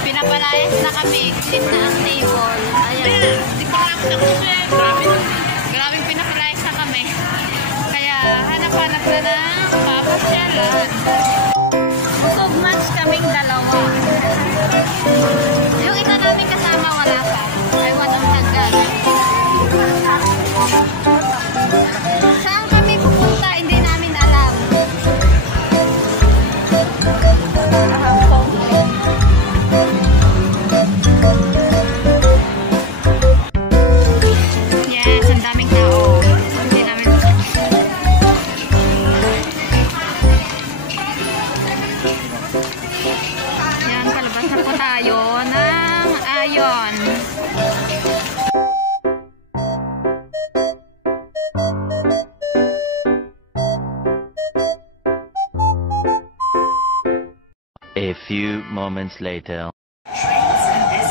Pinapalayas na kami. Clean na ang table. Ayan. Grabing pinapalayas na kami. Kaya hanap-hanap na ng papasyalan. Busog match kaming dalawa. Yung isa namin kasama wala pa. I want ang hagdan. Saan kami pupunta? Hindi namin alam. Yes, ang daming tao. Hindi namin. Yan, palabas na po tayo ng Ayon. A few moments later.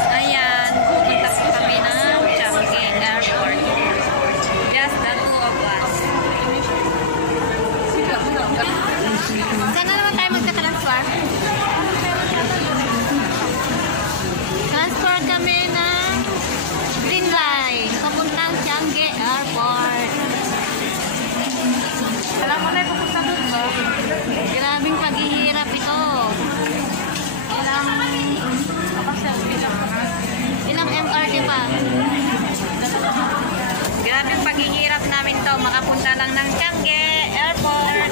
Ayan, pupunta po kami ng Changi Airport. Just the two of us. Saan na naman tayo magka-transfer? Transfer kami ng Green Line. Papuntang Changi Airport. Alam mo na yung pupunta doon ba? Grabing paghihirap ito. Ilang MRT pa? Grabe ang paghihirap namin to. Makapunta lang ng Changi Airport.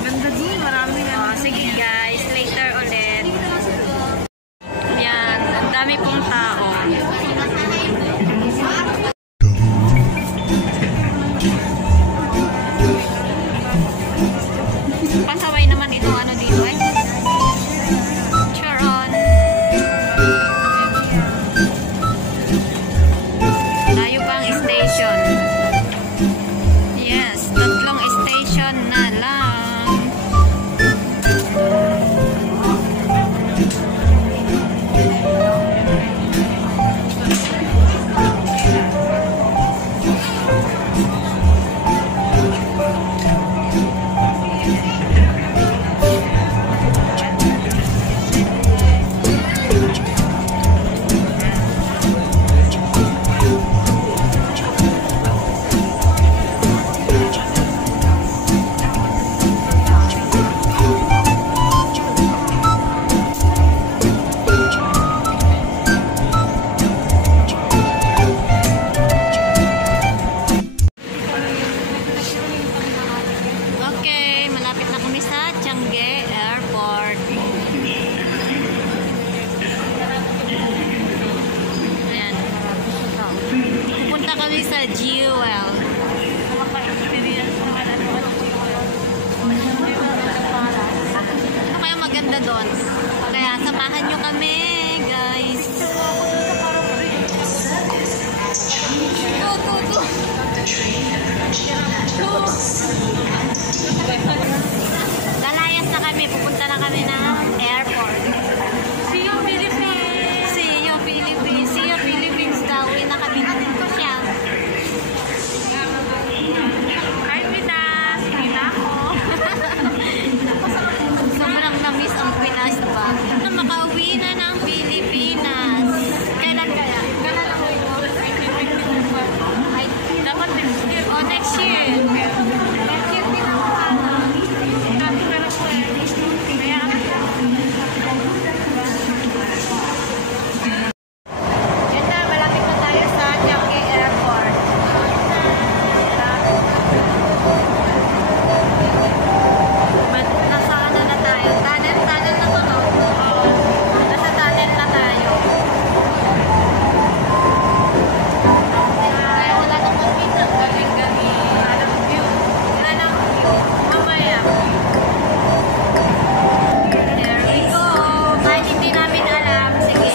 Ganda din. Marami na. Sige guys. Later ulit. Yan. Ang dami pong tao. Pasaway naman ito. Ano dito eh? Charon. Layo pang station. Yes, tatlong station na lang. Sa Jewel. Ano kaya maganda doon? Kaya samahan nyo kami, guys. Lalayas na kami. Pupunta na kami ng airport. See you, Philippines! See you, Philippines! See you, Philippines daw. Uwi na kami dito siya. Hi, Pinas! Kita ako. Sobrang na-miss ang Pinas ba? Na makauwi na ng Pilipinas. Kailan kaya? Kailan lang ito? Ay, dapat next year. Oh, next year. Next year pinapakala. Pero po eh. Kaya yan na, malapit na tayo sa Changi Airport. Nasa ano na tayo? Tunnel na to, no? Nasa tunnel na tayo. Kaya wala nang makita. Galing-galing. Wala nang view. Wala nang view. Mamaya. There we go. Kahit hindi namin alam. Sige.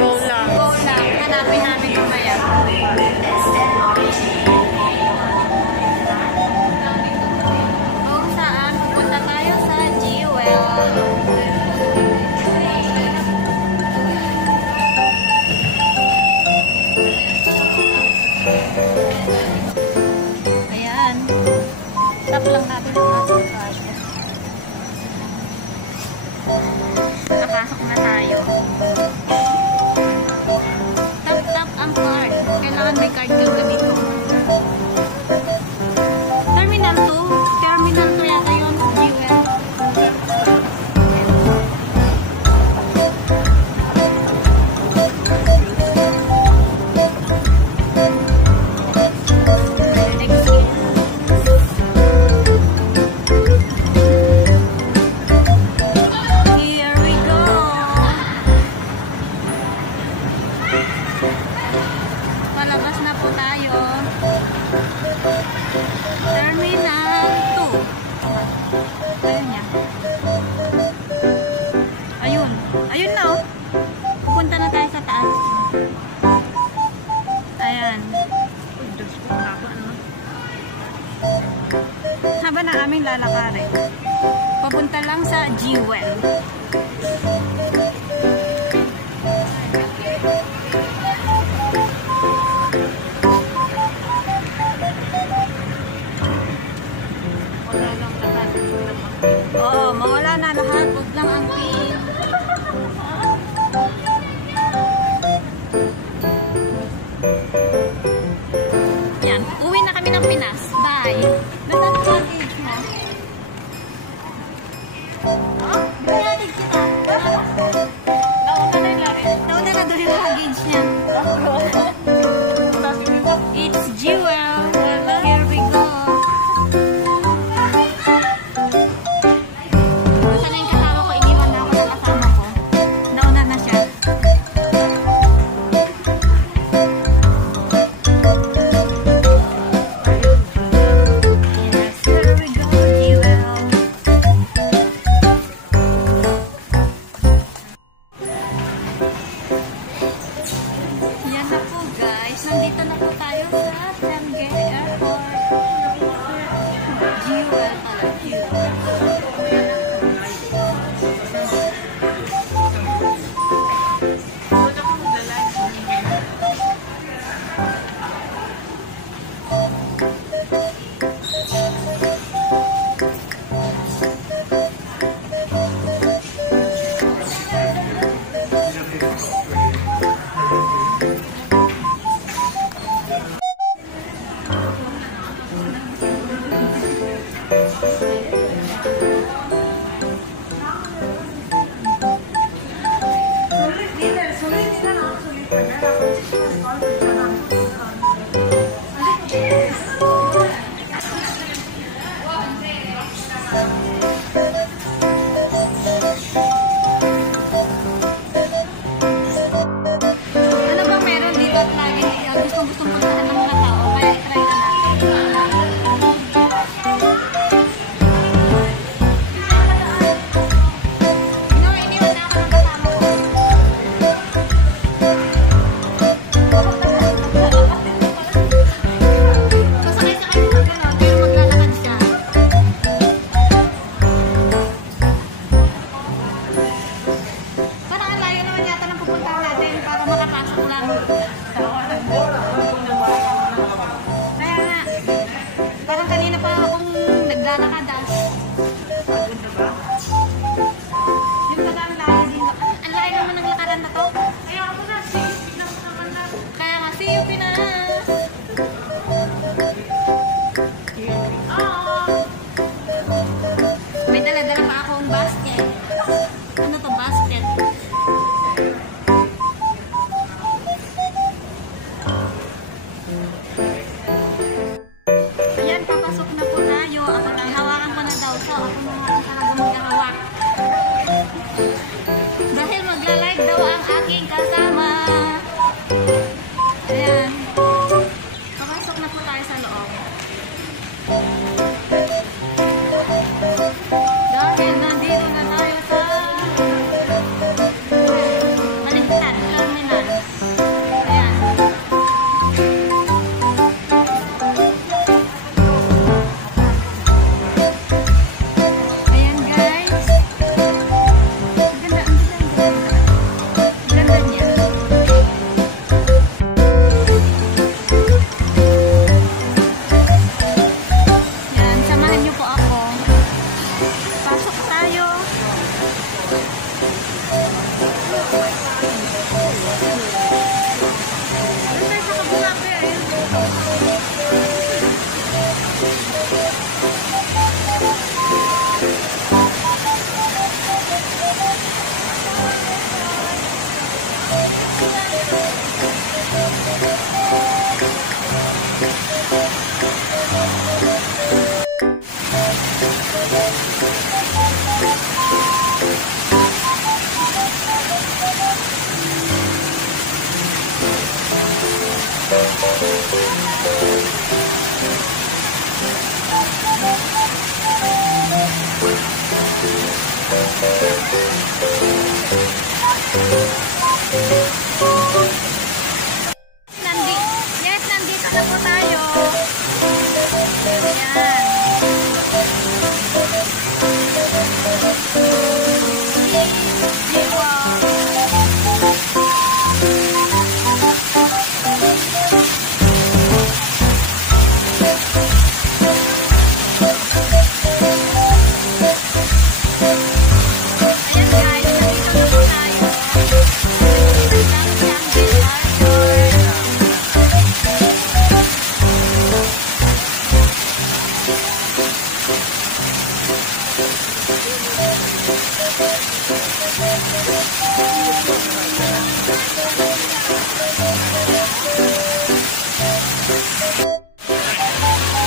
Go lang. Go lang. Hanapin namin mamaya. Kung saan, pupunta tayo sa Jewel. Ayan. Tap lang natin. mag-start yung ganito. Terminal 2? Terminal 2 yata yun. Jewel. Palabas na po tayo. Terminal 2. Ayun niya. Ayun. Ayun na oh. Pupunta na tayo sa taas. Ayan. Haba na aming lalakarin. Papunta lang sa Jewel. Oo, mawala na lahat. Huwag lang ang pin. Yan. Uwi na kami ng Pinas. Bye. Nasaan ang luggage mo? Binayatid kita. Nauna na yung luggage. Nauna na doon yung luggage niya. It's Jewel. Here we go. Nandito na po tayo sa Shanghai Airport. Jewel pala. Ano bang meron dito at lagi gustong puntahan ng mga tao? Kaya try na natin. Iniwan na ako ng kasama ko. Sasakay-sakay mo gano'n, pero maglalakad siya. Parang ang layo naman yata ng pupuntahan natin para makapasok lang. Kaya nga, parang kanina pa akong naglalakad ah. Yung pala ang layo din. Ang layo naman ng lakaran na to. Kaya ako na, tignan ko naman na. Kaya nga, see you Pinas! May dala-dala pa akong basket. Ano to, basket? Ayan, papasok na po tayo. Ako lang, hawakan ko na daw. So, ako na nga talaga maghahawak. Dahil magla-live daw ang aking kasama. Ayan. Papasok na po tayo sa loob. Dahil nandito na tayo sa Baliktad Terminal. Ayan. Ayan guys. Ganda, ang ganda. Ganda niya. Ayan, samahan niyo po ako. Pasok tayo. Doon tayo sa kabulak eh. Nandito na po tayo. Ayan.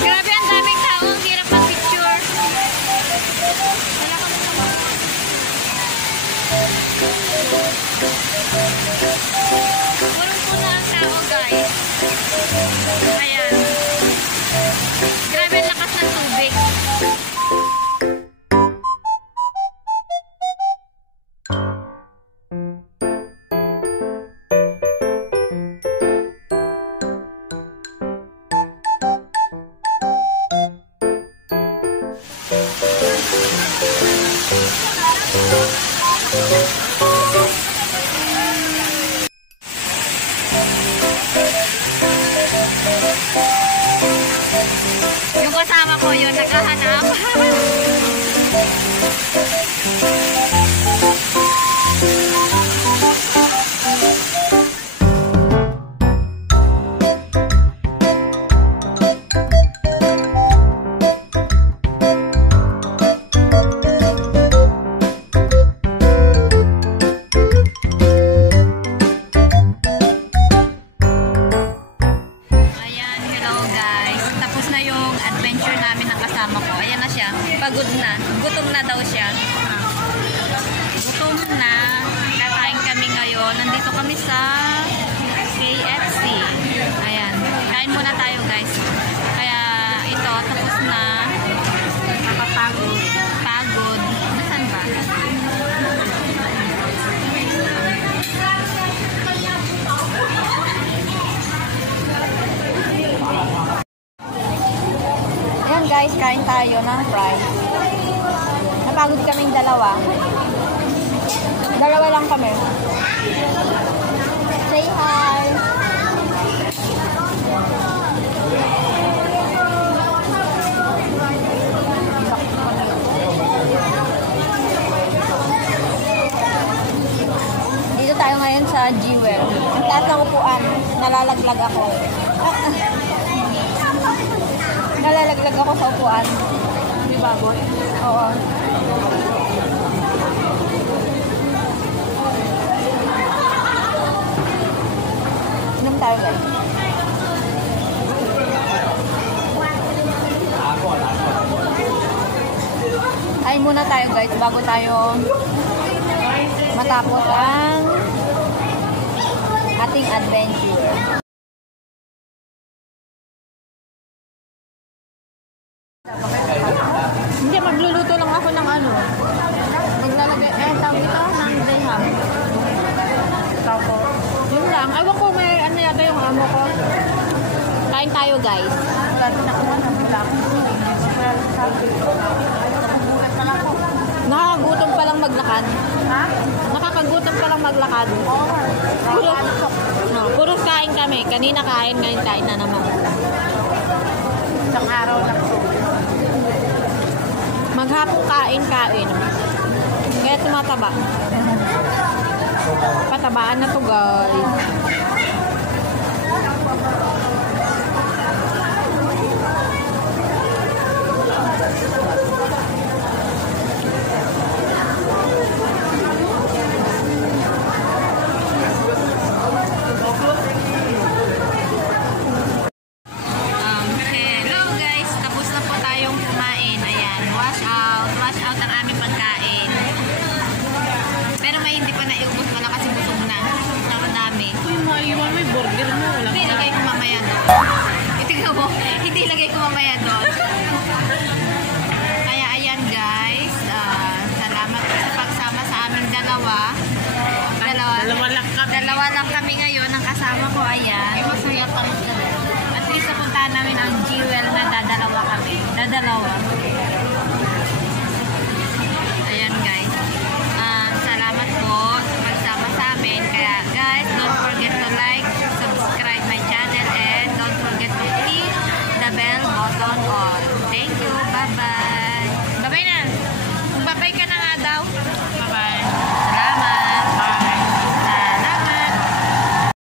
Grabe, ang daming tao. Ang hirap mag-picture. Purong-puno ang tao, guys. Ayan. Grabe, ang lakas ng tubig. Yung kasama ko yun, naghahanap. Adventure namin ng kasama ko. Ayan na siya. Pagod na. Gutom na daw siya. Gutom na. Kakain kami ngayon. Nandito kami sa KFC. Ayan. Kain muna tayo, guys. Kaya ito, tapos na. Nakapagod. Pagod. Nasaan ba? Guys, kain tayo ng fries. Napagod kaming dalawa. Dalawa lang kami. Say hi! Dito tayo ngayon sa Jewel. Ang taas ng upuan. Nalalaglag ako. Nalalaglag ako sa upuan. Di ba, boy? Oo. Inom tayo, guys. Kain muna tayo, guys, bago tayo matapos ang ating adventure. Hindi, magluluto lang ako ng ano. Maglalagay, tawag ito, ng dayham. Yun lang. Ewan ko, may ano yata yung amo ko. Kain tayo, guys. Nakakagutom pa lang maglakad. Ha? Nakakagutom pa lang maglakad. Puro kain kami. Kanina kain, ngayon kain na naman. Isang araw na po. Maghapong kain. Kaya tumataba. Patabaan na to, guys. Hello, guys. Tapos na po tayong kumain. Ayan, wash out ang aming pagkain. Pero may hindi pa naiubos pala kasi busog na. Nakadami. Uy, maiwan mo yung burger mo. Hindi, lagay ko mamaya doon. Itignan mo, hindi lagay ko mamaya doon. Dalawa lang kami ngayon. Ang kasama ko, ayan. Masaya pa rin. At least napuntahan namin ang Jewel na dadalawa kami. Dadalawa.